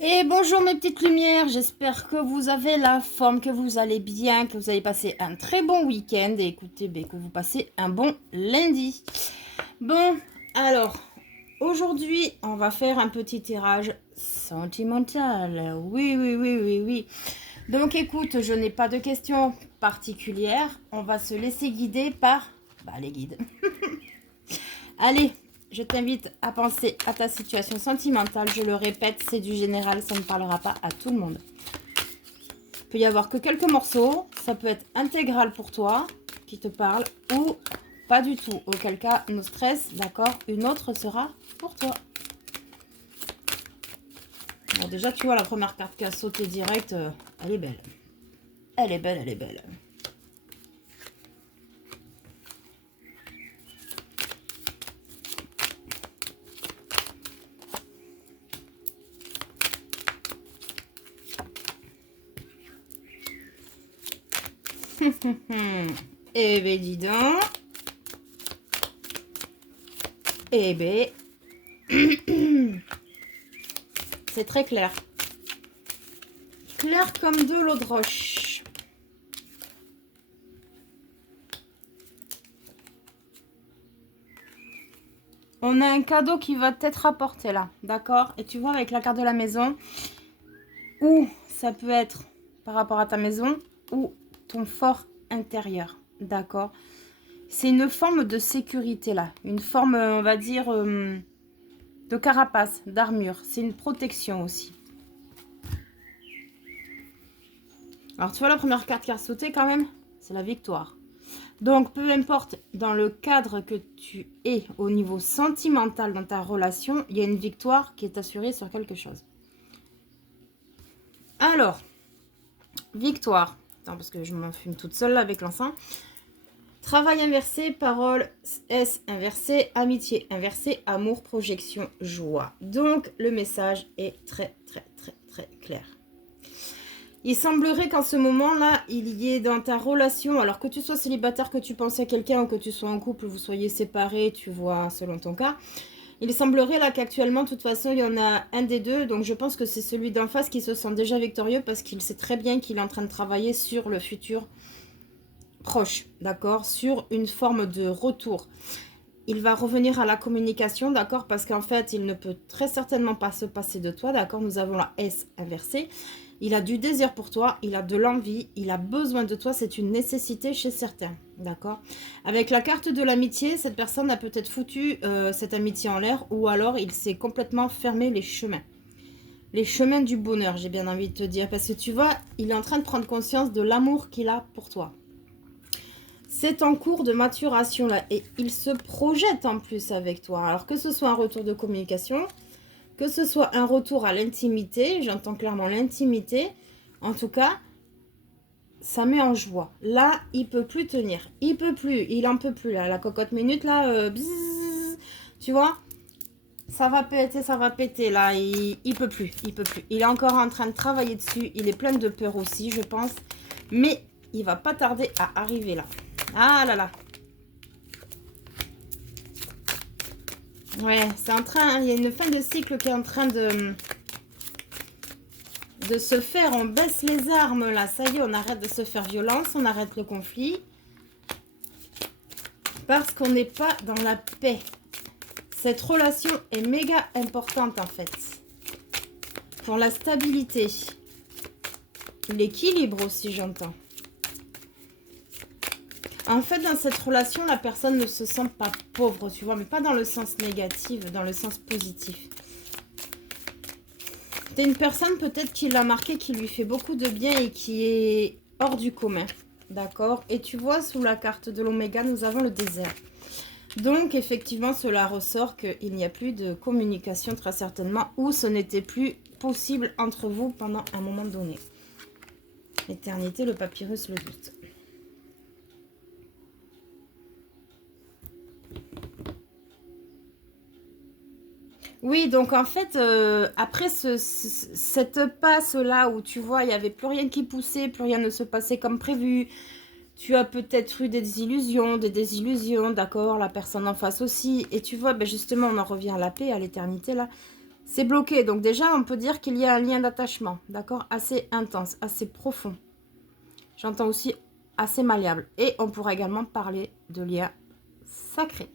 Et bonjour mes petites lumières, j'espère que vous avez la forme, que vous allez bien, que vous allez passer un très bon week-end et écoutez, que vous passez un bon lundi. Bon, alors, aujourd'hui, on va faire un petit tirage sentimental. Oui, oui, oui, oui, oui. Donc écoute, je n'ai pas de questions particulières, on va se laisser guider par les guides. Allez, je t'invite à penser à ta situation sentimentale. Je le répète, c'est du général, ça ne parlera pas à tout le monde. Il peut y avoir que quelques morceaux. Ça peut être intégral pour toi, qui te parle, ou pas du tout. Auquel cas, no stress, d'accord, une autre sera pour toi. Alors déjà, tu vois, la première carte qui a sauté direct, elle est belle. Elle est belle, elle est belle. Eh ben dis donc. Eh ben. C'est très clair. Clair comme de l'eau de roche. On a un cadeau qui va t'être apporté là, d'accord? Et tu vois avec la carte de la maison, ou ça peut être par rapport à ta maison, ou ton fort intérieur, d'accord? C'est une forme de sécurité là, une forme, on va dire, de carapace, d'armure. C'est une protection aussi. Alors tu vois la première carte qui a sauté quand même, c'est la victoire. Donc, peu importe dans le cadre que tu es au niveau sentimental dans ta relation, il y a une victoire qui est assurée sur quelque chose. Alors, victoire. Attends, parce que je m'en fume toute seule là avec l'encens. Travail inversé, parole S inversé, amitié inversée, amour, projection, joie. Donc, le message est très, très, très, très clair. Il semblerait qu'en ce moment-là, il y ait dans ta relation, alors que tu sois célibataire, que tu penses à quelqu'un ou que tu sois en couple, vous soyez séparés, tu vois, selon ton cas. Il semblerait là qu'actuellement, de toute façon, il y en a un des deux. Donc je pense que c'est celui d'en face qui se sent déjà victorieux parce qu'il sait très bien qu'il est en train de travailler sur le futur proche, d'accord? Sur une forme de retour. Il va revenir à la communication, d'accord? Parce qu'en fait, il ne peut très certainement pas se passer de toi, d'accord? Nous avons la S inversée. Il a du désir pour toi, il a de l'envie, il a besoin de toi, c'est une nécessité chez certains, d'accord? Avec la carte de l'amitié, cette personne a peut-être foutu cette amitié en l'air ou alors il s'est complètement fermé les chemins. Les chemins du bonheur, j'ai bien envie de te dire. Parce que tu vois, il est en train de prendre conscience de l'amour qu'il a pour toi. C'est en cours de maturation là et il se projette en plus avec toi. Alors que ce soit un retour de communication, que ce soit un retour à l'intimité, j'entends clairement l'intimité, en tout cas, ça met en joie. Là, il peut plus tenir. Il peut plus, il en peut plus là. La cocotte minute là, bzzz, tu vois, ça va péter là. Il peut plus, il peut plus. Il est encore en train de travailler dessus. Il est plein de peur aussi, je pense. Mais il va pas tarder à arriver là. Ah là là. Ouais, c'est en train, hein, il y a une fin de cycle qui est en train de se faire. On baisse les armes là, ça y est, on arrête de se faire violence, on arrête le conflit. Parce qu'on n'est pas dans la paix. Cette relation est méga importante en fait. Pour la stabilité. L'équilibre aussi, j'entends. En fait, dans cette relation, la personne ne se sent pas pauvre, tu vois, mais pas dans le sens négatif, dans le sens positif. T'es une personne peut-être qui l'a marqué, qui lui fait beaucoup de bien et qui est hors du commun. D'accord? Et tu vois, sous la carte de l'Oméga, nous avons le désert. Donc, effectivement, cela ressort qu'il n'y a plus de communication très certainement, ou ce n'était plus possible entre vous pendant un moment donné. L'éternité, le papyrus, le doute. Oui, donc en fait, après cette passe-là où tu vois, il n'y avait plus rien qui poussait, plus rien ne se passait comme prévu, tu as peut-être eu des illusions, des désillusions, d'accord, la personne en face aussi. Et tu vois, ben justement, on en revient à la paix, à l'éternité, là. C'est bloqué. Donc déjà, on peut dire qu'il y a un lien d'attachement, d'accord, assez intense, assez profond. J'entends aussi assez malléable. Et on pourrait également parler de lien sacré.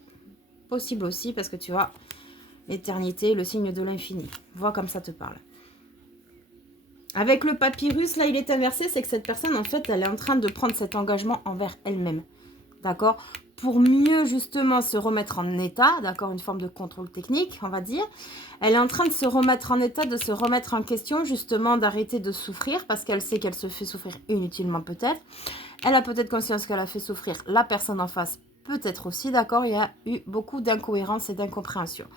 Possible aussi, parce que tu vois, l'éternité, le signe de l'infini. Vois comme ça te parle. Avec le papyrus, là, il est inversé, c'est que cette personne, en fait, elle est en train de prendre cet engagement envers elle-même. D'accord? Pour mieux, justement, se remettre en état, d'accord? Une forme de contrôle technique, on va dire. Elle est en train de se remettre en état, de se remettre en question, justement, d'arrêter de souffrir, parce qu'elle sait qu'elle se fait souffrir inutilement, peut-être. Elle a peut-être conscience qu'elle a fait souffrir la personne en face, peut-être aussi, d'accord? Il y a eu beaucoup d'incohérences et d'incompréhension.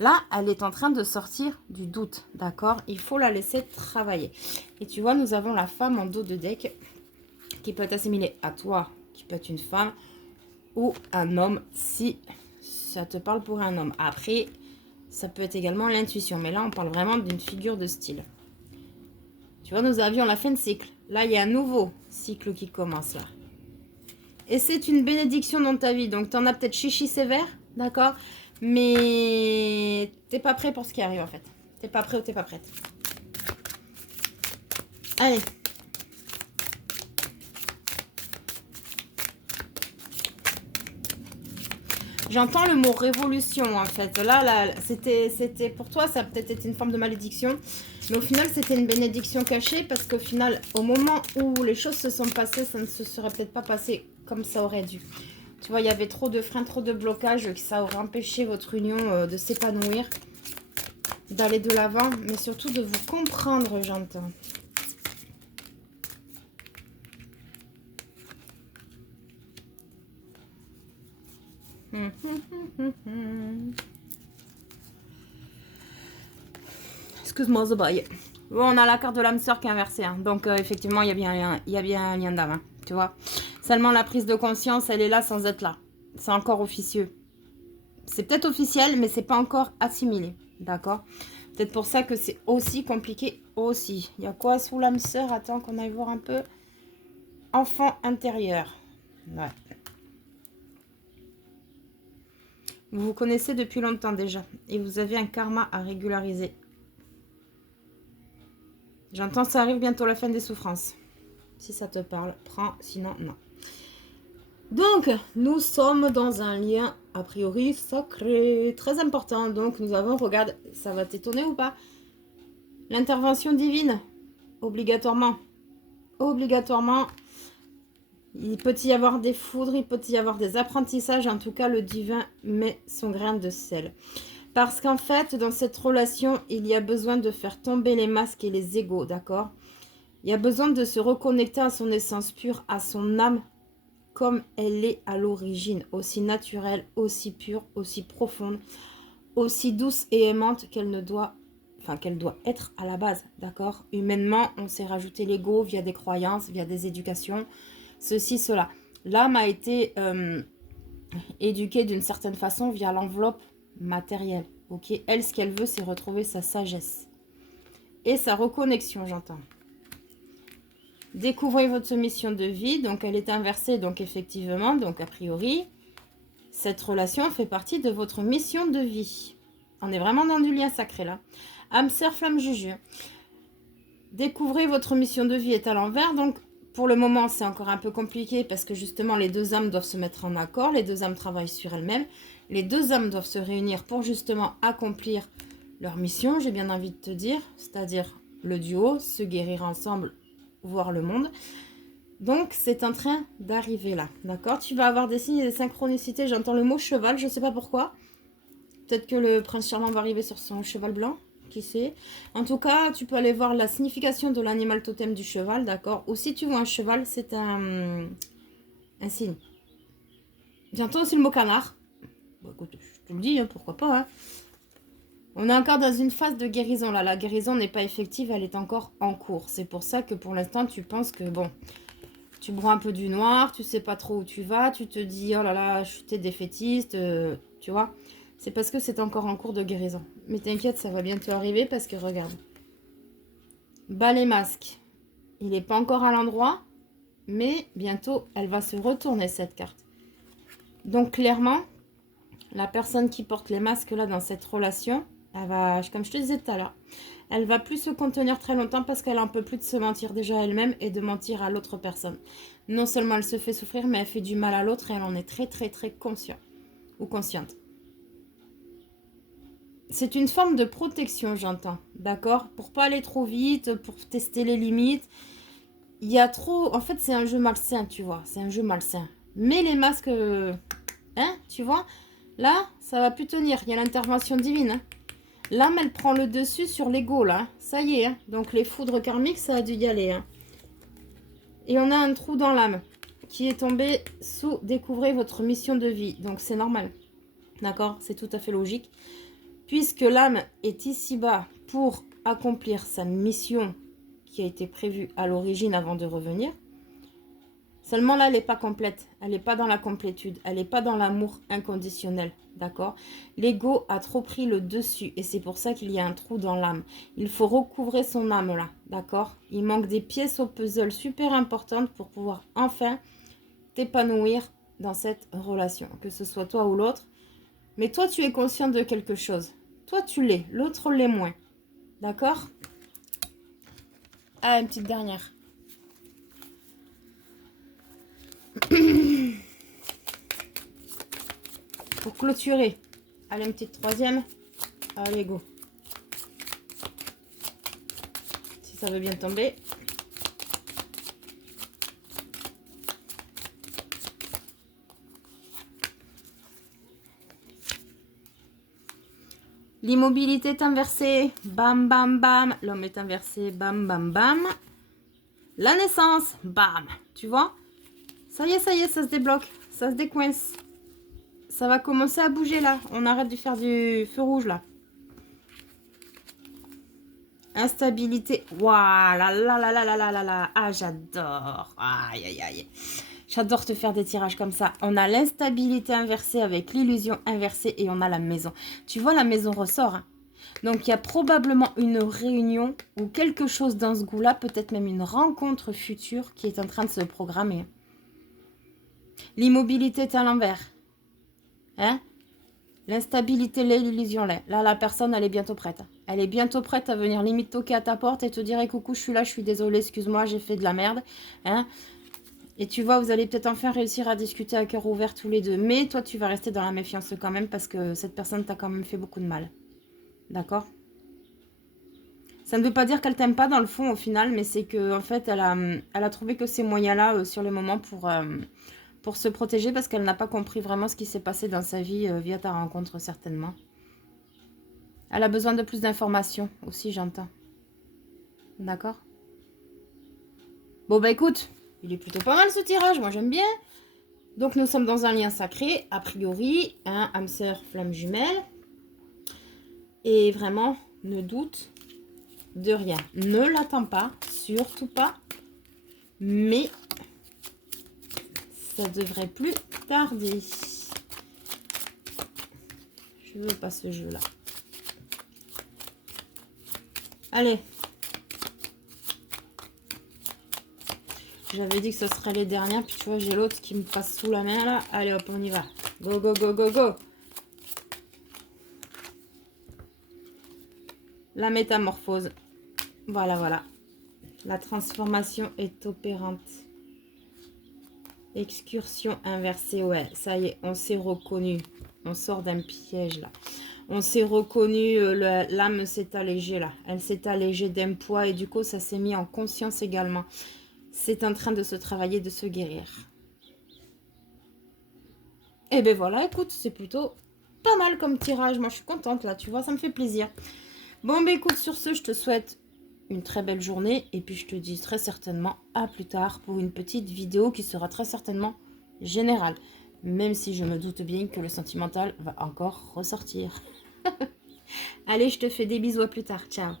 Là, elle est en train de sortir du doute, d'accord? Il faut la laisser travailler. Et tu vois, nous avons la femme en dos de deck qui peut être assimilée à toi, qui peut être une femme ou un homme, si ça te parle pour un homme. Après, ça peut être également l'intuition, mais là, on parle vraiment d'une figure de style. Tu vois, nous avions la fin de cycle. Là, il y a un nouveau cycle qui commence là. Et c'est une bénédiction dans ta vie. Donc, tu en as peut-être chichi sévère, d'accord? Mais t'es pas prêt pour ce qui arrive, en fait. T'es pas prêt ou t'es pas prête. Allez. J'entends le mot révolution, en fait. Là c'était pour toi, ça a peut-être été une forme de malédiction. Mais au final, c'était une bénédiction cachée parce qu'au final, au moment où les choses se sont passées, ça ne se serait peut-être pas passé comme ça aurait dû. Tu vois, il y avait trop de freins, trop de blocages, que ça aurait empêché votre union de s'épanouir, d'aller de l'avant, mais surtout de vous comprendre, j'entends. Excuse-moi, the boy. Bon, on a la carte de l'âme sœur qui est inversée. Hein. Donc, effectivement, il y a bien un lien d'âme. Hein, tu vois. Seulement, la prise de conscience, elle est là sans être là. C'est encore officieux. C'est peut-être officiel, mais c'est pas encore assimilé. D'accord? Peut-être pour ça que c'est aussi compliqué aussi. Il y a quoi sous l'âme sœur? Attends qu'on aille voir un peu. Enfant intérieur. Ouais. Vous vous connaissez depuis longtemps déjà. Et vous avez un karma à régulariser. J'entends ça arrive bientôt la fin des souffrances. Si ça te parle, prends. Sinon, non. Donc, nous sommes dans un lien a priori sacré. Très important. Donc, nous avons, regarde, ça va t'étonner ou pas? L'intervention divine. Obligatoirement. Obligatoirement. Il peut y avoir des foudres, il peut y avoir des apprentissages. En tout cas, le divin met son grain de sel. Parce qu'en fait, dans cette relation, il y a besoin de faire tomber les masques et les égos, d'accord? Il y a besoin de se reconnecter à son essence pure, à son âme, comme elle est à l'origine, aussi naturelle, aussi pure, aussi profonde, aussi douce et aimante qu'elle doit être à la base, d'accord? Humainement, on s'est rajouté l'ego via des croyances, via des éducations, ceci, cela. L'âme a été éduquée d'une certaine façon via l'enveloppe matérielle, ok? Elle, ce qu'elle veut, c'est retrouver sa sagesse et sa reconnexion, j'entends. Découvrez votre mission de vie, donc elle est inversée, donc effectivement, donc a priori, cette relation fait partie de votre mission de vie. On est vraiment dans du lien sacré là. Âme sœur, flamme juju. Découvrez votre mission de vie est à l'envers, donc pour le moment c'est encore un peu compliqué parce que justement les deux âmes doivent se mettre en accord, les deux âmes travaillent sur elles-mêmes, les deux âmes doivent se réunir pour justement accomplir leur mission, j'ai bien envie de te dire, c'est-à-dire le duo, se guérir ensemble, voir le monde. Donc, c'est en train d'arriver là, d'accord? Tu vas avoir des signes et des synchronicités. J'entends le mot cheval, je ne sais pas pourquoi. Peut-être que le prince charmant va arriver sur son cheval blanc, qui sait. En tout cas, tu peux aller voir la signification de l'animal totem du cheval, d'accord? Ou si tu vois un cheval, c'est un signe. J'entends aussi le mot canard. Bon, écoute, je te le dis, hein, pourquoi pas, hein. On est encore dans une phase de guérison là. La guérison n'est pas effective, elle est encore en cours. C'est pour ça que pour l'instant, tu penses que, bon... Tu bois un peu du noir, tu sais pas trop où tu vas, tu te dis oh là là, je suis défaitiste, tu vois. C'est parce que c'est encore en cours de guérison. Mais t'inquiète, ça va bientôt arriver parce que regarde. Bas les masques. Il n'est pas encore à l'endroit, mais bientôt elle va se retourner cette carte. Donc clairement, la personne qui porte les masques là dans cette relation, Elle va, comme je te disais tout à l'heure, elle va plus se contenir très longtemps parce qu'elle en peut plus de se mentir déjà elle-même et de mentir à l'autre personne. Non seulement elle se fait souffrir, mais elle fait du mal à l'autre et elle en est très très très consciente ou consciente. C'est une forme de protection, j'entends, d'accord? Pour pas aller trop vite, pour tester les limites. Il y a trop... En fait, c'est un jeu malsain, tu vois. C'est un jeu malsain. Mais les masques... Hein, tu vois? Là, ça va plus tenir. Il y a l'intervention divine. Hein. L'âme, elle prend le dessus sur l'ego, là. Ça y est. Hein. Donc, les foudres karmiques, ça a dû y aller. Hein. Et on a un trou dans l'âme qui est tombé sous découvrez votre mission de vie. Donc, c'est normal. D'accord? C'est tout à fait logique. Puisque l'âme est ici-bas pour accomplir sa mission qui a été prévue à l'origine avant de revenir. Seulement là, elle n'est pas complète. Elle n'est pas dans la complétude. Elle n'est pas dans l'amour inconditionnel. D'accord? L'ego a trop pris le dessus et c'est pour ça qu'il y a un trou dans l'âme. Il faut recouvrer son âme là. D'accord? Il manque des pièces au puzzle super importantes pour pouvoir enfin t'épanouir dans cette relation. Que ce soit toi ou l'autre. Mais toi, tu es conscient de quelque chose. Toi, tu l'es. L'autre l'est moins. D'accord? Ah, une petite dernière. Pour clôturer. Allez, une petite troisième. Allez, go. Si ça veut bien tomber. L'immobilité est inversée. Bam, bam, bam. L'homme est inversé. Bam, bam, bam. La naissance. Bam. Tu vois? Ça y est, ça se débloque. Ça se décoince. Ça va commencer à bouger là. On arrête de faire du feu rouge là. Instabilité. Waouh, là, là, là, là, là, là, là, là. Ah, j'adore. Aïe, aïe, aïe. J'adore te faire des tirages comme ça. On a l'instabilité inversée avec l'illusion inversée et on a la maison. Tu vois, la maison ressort. Hein. Donc, il y a probablement une réunion ou quelque chose dans ce goût-là, peut-être même une rencontre future qui est en train de se programmer. L'immobilité est à l'envers. Hein? L'instabilité, l'illusion, là, la personne, elle est bientôt prête. Elle est bientôt prête à venir limite toquer à ta porte et te dire hey, coucou, je suis là, je suis désolée, excuse-moi, j'ai fait de la merde. Hein? Et tu vois, vous allez peut-être enfin réussir à discuter à cœur ouvert tous les deux. Mais toi, tu vas rester dans la méfiance quand même parce que cette personne t'a quand même fait beaucoup de mal. D'accord? Ça ne veut pas dire qu'elle t'aime pas dans le fond au final, mais c'est que en fait, elle a trouvé que ces moyens-là sur le moment pour se protéger parce qu'elle n'a pas compris vraiment ce qui s'est passé dans sa vie via ta rencontre certainement. Elle a besoin de plus d'informations aussi, j'entends. D'accord? Bon, bah écoute, il est plutôt pas mal ce tirage, moi j'aime bien. Donc nous sommes dans un lien sacré, a priori, hein, âme sœur, flamme jumelle. Et vraiment, ne doute de rien. Ne l'attends pas, surtout pas. Mais ça devrait plus tarder. Je veux pas ce jeu-là. Allez. J'avais dit que ce serait les dernières, puis tu vois, j'ai l'autre qui me passe sous la main là. Allez hop, on y va. Go, go, go, go, go. La métamorphose. Voilà, voilà. La transformation est opérante. Excursion inversée, ouais, ça y est, on s'est reconnu. On sort d'un piège là. On s'est reconnu, l'âme s'est allégée là. Elle s'est allégée d'un poids et du coup, ça s'est mis en conscience également. C'est en train de se travailler, de se guérir. Et ben voilà, écoute, c'est plutôt pas mal comme tirage. Moi, je suis contente là, tu vois, ça me fait plaisir. Bon, ben écoute, sur ce, je te souhaite une très belle journée. Et puis, je te dis très certainement à plus tard pour une petite vidéo qui sera très certainement générale. Même si je me doute bien que le sentimental va encore ressortir. Allez, je te fais des bisous, à plus tard. Ciao.